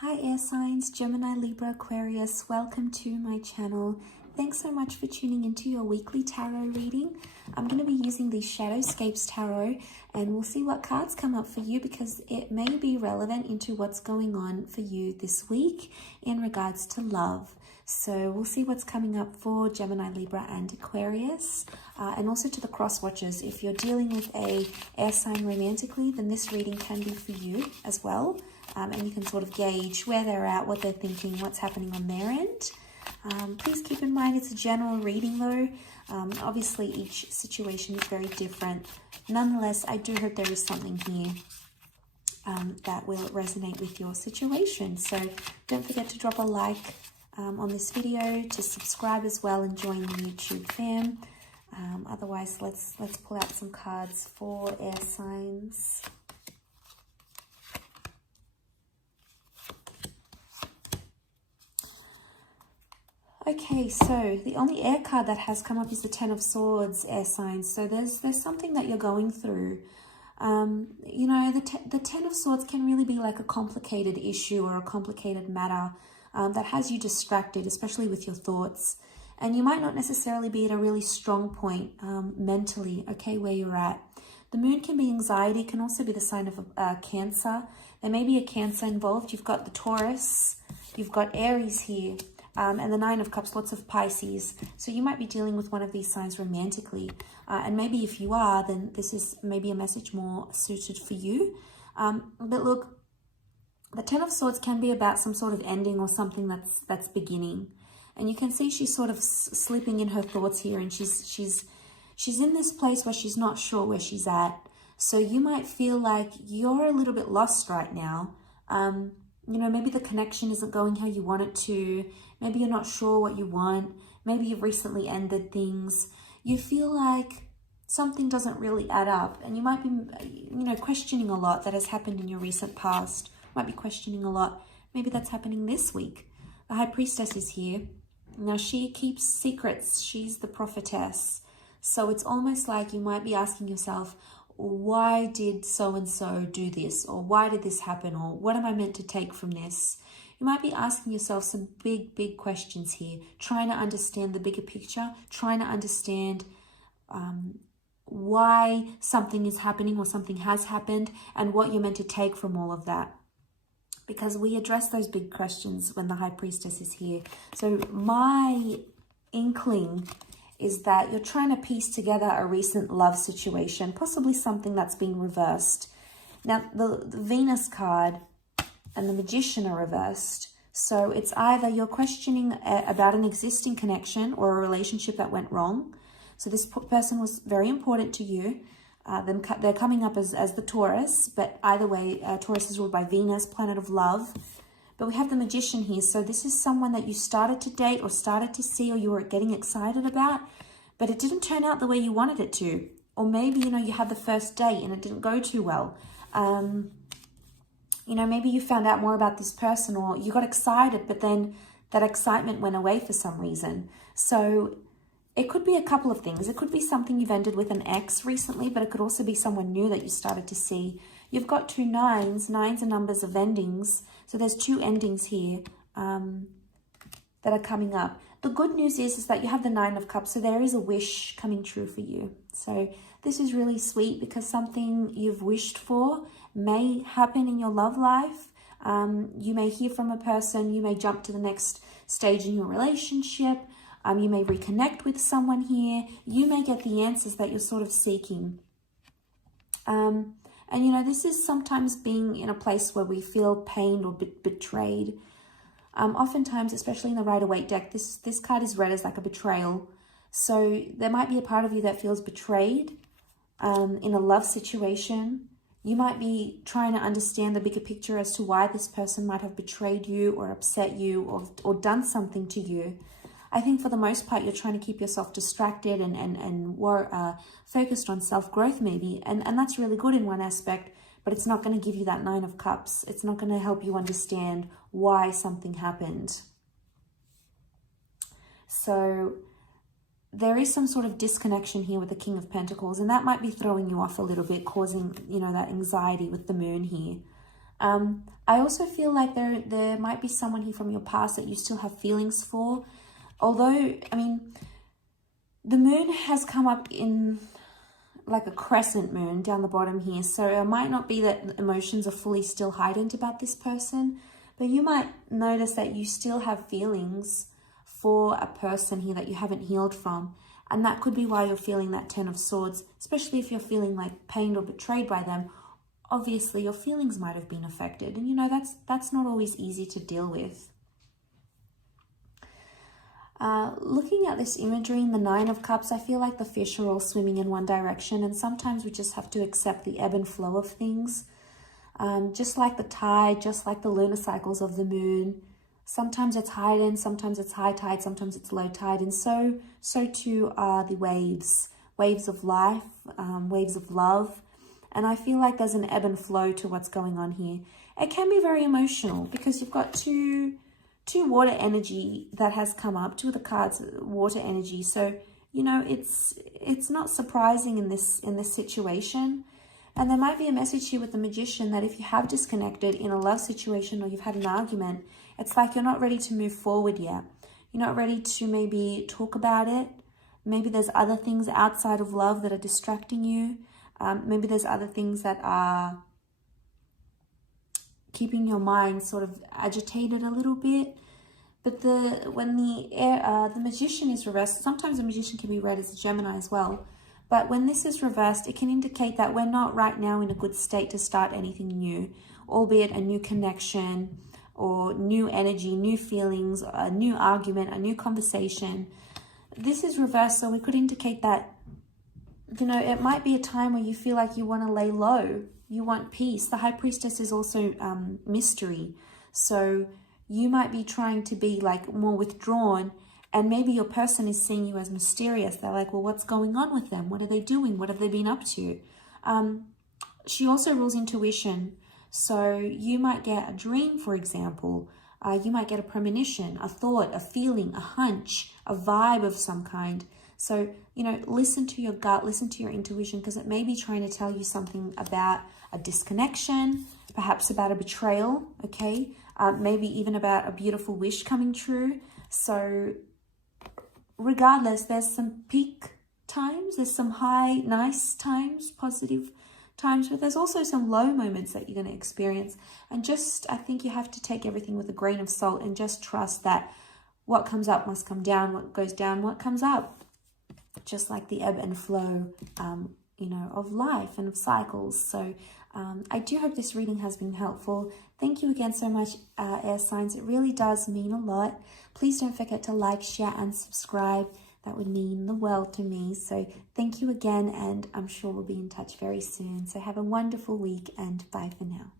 Hi air signs, Gemini, Libra, Aquarius, welcome to my channel. Thanks so much for tuning into your weekly tarot reading. I'm going to be using the Shadowscapes Tarot and we'll see what cards come up for you because it may be relevant into what's going on for you this week in regards to love. So we'll see what's coming up for Gemini, Libra and Aquarius, and also to the cross watchers. If you're dealing with a air sign romantically, then this reading can be for you as well. And you can sort of gauge where they're at, what they're thinking, what's happening on their end. Please keep in mind it's a general reading though. Obviously each situation is very different. Nonetheless, I do hope there is something here that will resonate with your situation. So don't forget to drop a like on this video, to subscribe as well and join the YouTube fam. Otherwise, let's pull out some cards for air signs. Okay, so the only air card that has come up is the Ten of Swords, air signs. So there's something that you're going through. You know, the Ten of Swords can really be like a complicated issue or a complicated matter that has you distracted, especially with your thoughts. And you might not necessarily be at a really strong point mentally, okay, where you're at. The moon can be anxiety, can also be the sign of Cancer. There may be a Cancer involved. You've got the Taurus, you've got Aries here. And the Nine of Cups, lots of Pisces. So you might be dealing with one of these signs romantically. And maybe if you are, then this is maybe a message more suited for you. But look, the Ten of Swords can be about some sort of ending or something that's beginning. And you can see she's sort of slipping in her thoughts here. And she's in this place where she's not sure where she's at. So you might feel like you're a little bit lost right now. You know, maybe the connection isn't going how you want it to. Maybe you're not sure what you want. Maybe you've recently ended things. You feel like something doesn't really add up. And you might be, you know, questioning a lot that has happened in your recent past. Might be questioning a lot. Maybe that's happening this week. The High Priestess is here. Now, she keeps secrets. She's the prophetess. So it's almost like you might be asking yourself, why did so-and-so do this? Or why did this happen? Or what am I meant to take from this? You might be asking yourself some big questions here, trying to understand the bigger picture, trying to understand why something is happening or something has happened and what you're meant to take from all of that. Because we address those big questions when the High Priestess is here. So my inkling is that you're trying to piece together a recent love situation, possibly something that's been reversed. Now, the Venus card and the Magician are reversed. So it's either you're questioning about an existing connection or a relationship that went wrong. So this person was very important to you. They're coming up as the Taurus, but either way, Taurus is ruled by Venus, planet of love. But we have the Magician here. So this is someone that you started to date or started to see or you were getting excited about, but it didn't turn out the way you wanted it to. Or maybe, you know, you had the first date and it didn't go too well. You know, maybe you found out more about this person or you got excited, but then that excitement went away for some reason. So it could be a couple of things. It could be something you've ended with an ex recently, but it could also be someone new that you started to see. You've got two nines. Nines are numbers of endings. So there's two endings here that are coming up. The good news is that you have the Nine of Cups. So there is a wish coming true for you. So this is really sweet because something you've wished for may happen in your love life. You may hear from a person. You may jump to the next stage in your relationship. You may reconnect with someone here. You may get the answers that you're sort of seeking. And, you know, this is sometimes being in a place where we feel pained or betrayed. Oftentimes, especially in the Rider-Waite deck, this card is read as like a betrayal. So there might be a part of you that feels betrayed in a love situation. You might be trying to understand the bigger picture as to why this person might have betrayed you or upset you or done something to you. I think for the most part, you're trying to keep yourself distracted and focused on self-growth maybe. And that's really good in one aspect, but it's not going to give you that Nine of Cups. It's not going to help you understand why something happened. So there is some sort of disconnection here with the King of Pentacles, and that might be throwing you off a little bit, causing, you know, that anxiety with the moon here. I also feel like there might be someone here from your past that you still have feelings for. Although, I mean, the moon has come up in like a crescent moon down the bottom here. So it might not be that emotions are fully still heightened about this person, but you might notice that you still have feelings for a person here that you haven't healed from. And that could be why you're feeling that Ten of Swords, especially if you're feeling like pained or betrayed by them. Obviously, your feelings might have been affected. And, you know, that's not always easy to deal with. Looking at this imagery in the Nine of Cups, I feel like the fish are all swimming in one direction. And sometimes we just have to accept the ebb and flow of things. Just like the tide, just like the lunar cycles of the moon. Sometimes it's heightened, sometimes it's high tide, sometimes it's low tide. And so too are the waves. Waves of life, waves of love. And I feel like there's an ebb and flow to what's going on here. It can be very emotional because you've got two water energy that has come up. Two of the cards, water energy. So, you know, it's not surprising in this situation. And there might be a message here with the Magician that if you have disconnected in a love situation or you've had an argument, it's like you're not ready to move forward yet. You're not ready to maybe talk about it. Maybe there's other things outside of love that are distracting you. Maybe there's other things that are keeping your mind sort of agitated a little bit. But when the Magician is reversed, sometimes the Magician can be read as a Gemini as well. But when this is reversed, it can indicate that we're not right now in a good state to start anything new, albeit a new connection or new energy, new feelings, a new argument, a new conversation. This is reversed, so we could indicate that, you know, it might be a time where you feel like you want to lay low. You want peace. The High Priestess is also mystery. So you might be trying to be like more withdrawn, and maybe your person is seeing you as mysterious. They're like, well, what's going on with them? What are they doing? What have they been up to? She also rules intuition. So you might get a dream, for example. You might get a premonition, a thought, a feeling, a hunch, a vibe of some kind. So, you know, listen to your gut, listen to your intuition, because it may be trying to tell you something about a disconnection, perhaps about a betrayal, okay? Maybe even about a beautiful wish coming true. So regardless, there's some peak times, there's some high, nice times, positive times, but there's also some low moments that you're going to experience. And just, I think you have to take everything with a grain of salt and just trust that what comes up must come down, what goes down, what comes up. Just like the ebb and flow, you know, of life and of cycles. So I do hope this reading has been helpful. Thank you again so much, air signs. It really does mean a lot. Please don't forget to like, share, and subscribe. That would mean the world to me. So thank you again, and I'm sure we'll be in touch very soon. So have a wonderful week, and bye for now.